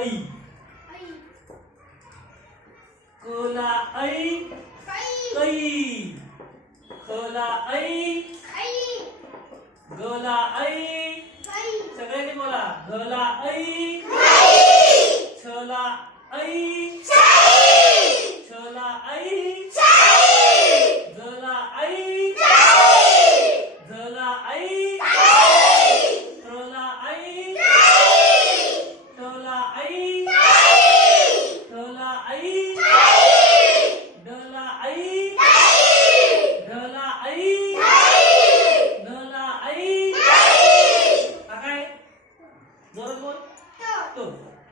ऐ. क ला ऐ कै. ख ला ऐ ग ला ऐ. सगळ्यांनी बोला. घ ला ऐ छ ला ऐ छ ला ऐ झ ला ऐ झ ला ऐ ठ ला ऐ ठ ला ऐ ठ ला ऐ ड ला ऐ ढ ला ऐ न ला ऐ. काय जोरात बोल.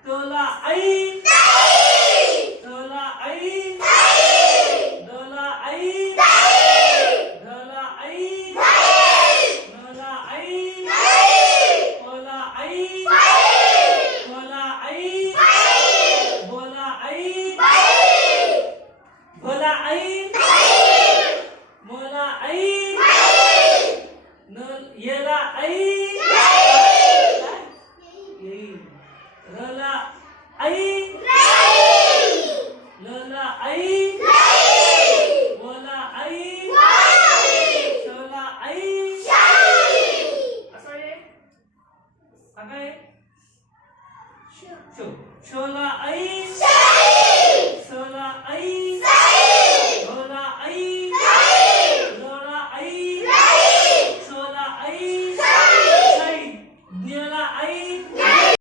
ट ला ऐ